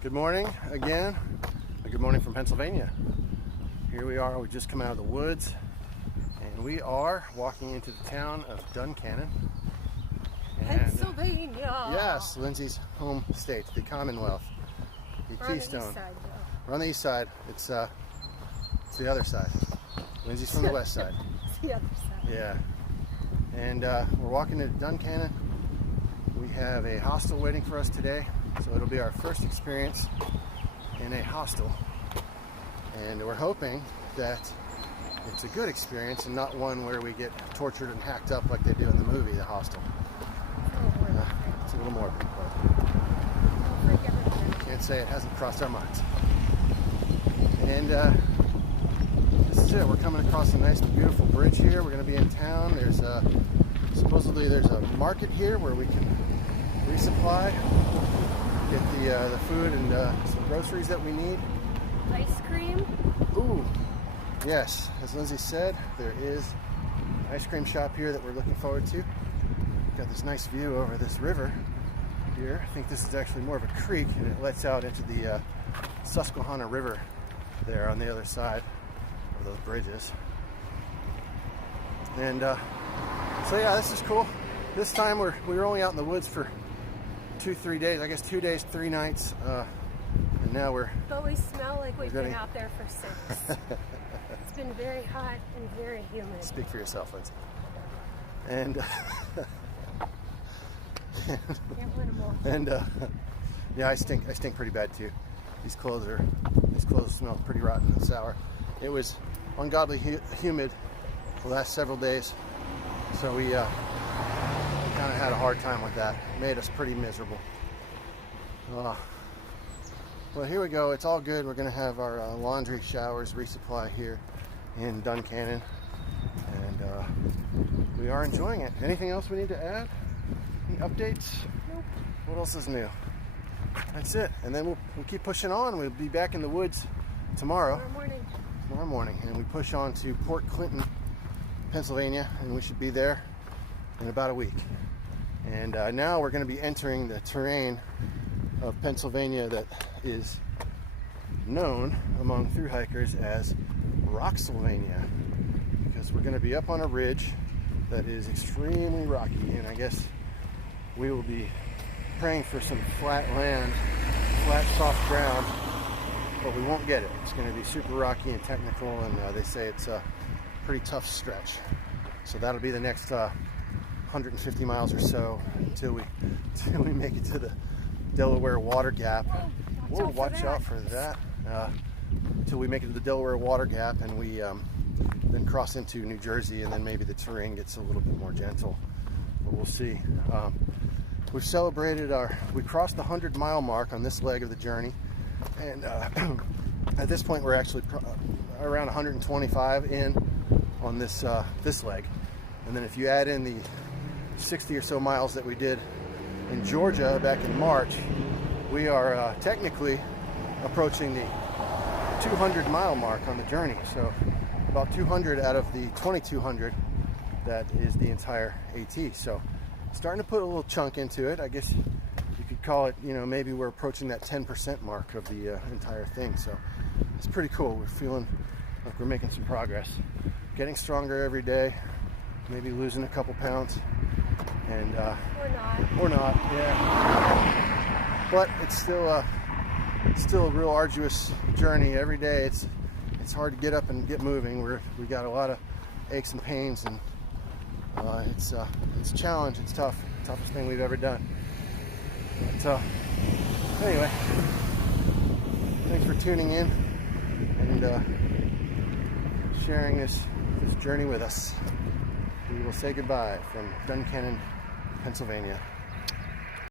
Good morning again. Good morning from Pennsylvania. Here we are, we just come out of the woods and we are walking into the town of Duncannon. Pennsylvania! Yes, Lindsay's home state, the Commonwealth, the Keystone. We're on the east side. It's the other side. Lindsay's from the west side. It's the other side. Yeah. And we're walking into Duncannon. We have a hostel waiting for us today, so it'll be our first experience in a hostel. And we're hoping that it's a good experience and not one where we get tortured and hacked up like they do in the movie, The Hostel. It's a little morbid, but can't say it hasn't crossed our minds. And this is it. We're coming across a nice, beautiful bridge here. We're going to be in town. There's supposedly there's a market here where we can resupply, get the food and some groceries that we need. Ice cream? Ooh, yes. As Lindsay said, there is an ice cream shop here that we're looking forward to. Got this nice view over this river here. I think this is actually more of a creek, and it lets out into the Susquehanna River there on the other side of those bridges. And so yeah, this is cool. This time we were only out in the woods for 2-3 days. I guess 2 days, 3 nights. And now But we smell like we've been out there for 6. It's been very hot and very humid. Speak for yourself, Lindsay. And yeah, I stink pretty bad too. These clothes smell pretty rotten and sour. It was ungodly humid the last several days, so we kind of had a hard time with that. It made us pretty miserable. Well, here we go. It's all good. We're going to have our laundry showers resupply here in Duncannon, and we are enjoying it. Anything else we need to add? Any updates? Nope. What else is new? That's it. And then we'll keep pushing on. We'll be back in the woods tomorrow morning, and we push on to Port Clinton, Pennsylvania, and we should be there in about a week. And now we're going to be entering the terrain of Pennsylvania that is known among thru hikers as Rocksylvania, because we're going to be up on a ridge that is extremely rocky, and I guess we will be praying for some flat land, flat soft ground, but we won't get it. It's going to be super rocky and technical, and they say it's a pretty tough stretch. So that'll be the next 150 miles or so until we make it to the Delaware Water Gap. Whoa, watch out for that. Until we make it to the Delaware Water Gap, and we then cross into New Jersey, and then maybe the terrain gets a little bit more gentle. But we'll see. We've celebrated we crossed the 100-mile mark on this leg of the journey, and at this point we're actually around 125 in on this leg. And then if you add in the 60 or so miles that we did in Georgia back in March, we are technically approaching the 200-mile mark on the journey. So about 200 out of the 2,200 that is the entire AT. So starting to put a little chunk into it. I guess you could call it, maybe we're approaching that 10% mark of the entire thing. So it's pretty cool. We're feeling like we're making some progress. Getting stronger every day, maybe losing a couple pounds. And or not, yeah. But it's still a real arduous journey every day. It's hard to get up and get moving. We got a lot of aches and pains, and it's a challenge. It's tough. Toughest thing we've ever done. But anyway, thanks for tuning in and sharing this journey with us. We will say goodbye from Duncannon, Pennsylvania.